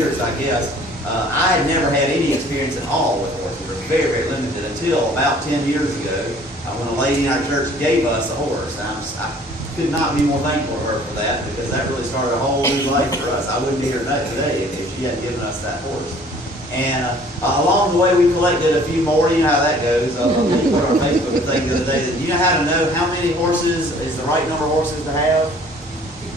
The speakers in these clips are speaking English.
years, I guess. I had never had any experience at all with horses, or very, very limited, until about 10 years ago, when a lady in our church gave us a horse. And I could not be more thankful to her for that, because that really started a whole new life for us. I wouldn't be here today if she hadn't given us that horse. And along the way, we collected a few more. You know how that goes. We put on our Facebook thing the other day. You know how to know how many horses is the right number of horses to have?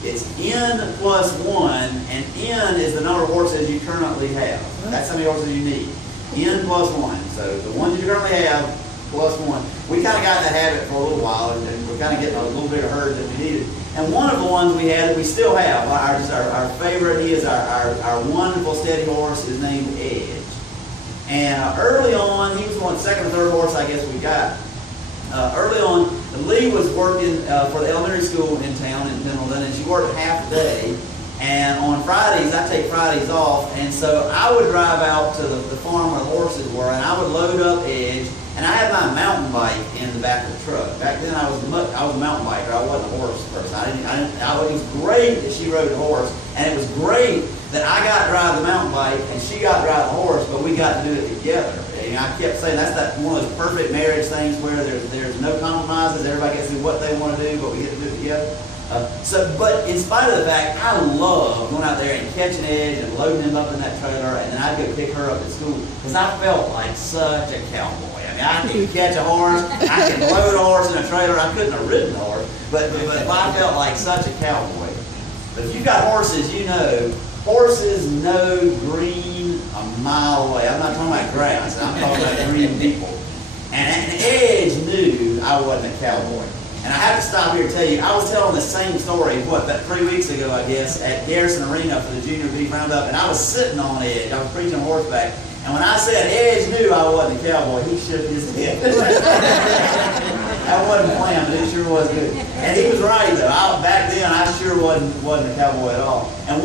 It's N plus 1, and N is the number of horses you currently have. That's how many horses you need. N plus 1. So the ones you currently have plus 1. We kind of got in that habit for a little while, and we're kind of getting a little bigger herd than we needed. And one of the ones we had, we still have, our favorite, he is our wonderful steady horse, is named Edge. And early on, he was the second or third horse I guess we got. Early on, Lee was working for the elementary school in town in Pendleton, and she worked half a day. And on Fridays, I take Fridays off, and so I would drive out to the farm where the horses were, and I would load up Edge, and I had my mountain bike in the back of the truck. Back then, I was a mountain biker. I wasn't a horse person. It was great that she rode a horse, and it was great that I got to drive the mountain bike, and she got to drive the horse, but we got to do it together. And I kept saying that's one of those perfect marriage things where there's no compromises. Everybody gets to do what they want to do, but we get to do it together. But in spite of the fact, I love going out there and catching Edge and loading him up in that trailer, and then I'd go pick her up at school, because I felt like such a cowboy. I mean, I can catch a horse, I can load a horse in a trailer. I couldn't have ridden a horse, but I felt like such a cowboy. But if you've got horses, you know, horses know green a mile away. I'm not talking about grass, I'm talking about green people. And Edge knew I wasn't a cowboy. And I have to stop here and tell you, I was telling the same story, about 3 weeks ago, I guess, at Garrison Arena for the Junior Beef Roundup, and I was sitting on Edge. I was preaching horseback. And when I said Edge knew I wasn't a cowboy, he shook his head. That wasn't planned, but it sure was good. And he was right, though. Back then, I sure wasn't a cowboy at all. And